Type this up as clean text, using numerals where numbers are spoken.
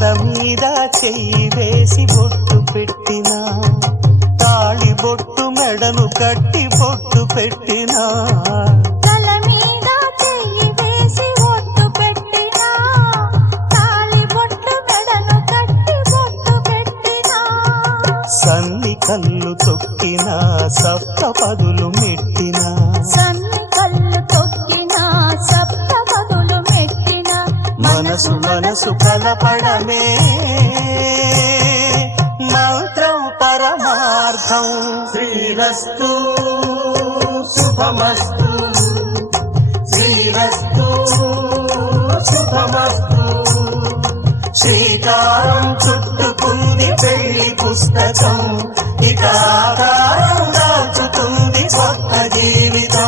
మీద చెయ్యి వేసి బొట్టు పెట్టినా, తాళి బొట్టు మెడను కట్టి బొట్టు పెట్టినా, తల మీద చెయ్యి వేసి బొట్టు పెట్టినా, తాళి బొట్టు మెడను కట్టి బొట్టు పెట్టినా, సన్ని కళ్ళు తొక్కినా సప్త పదులు మెట్టినా, సన్ని కళ్ళు తొక్కినా సప్త పదులు మెట్టినా, మనసు మనసు కలపడమే మంత్రం పరమార్థం. శ్రీరస్తు శుభమస్తు, శ్రీరస్తు శుభమస్తు. శ్రీకారం చుట్టుకుంది పెళ్లి పుస్తకం, ఇక ఆకారం దాచుతుంది కొత్త జీవితం.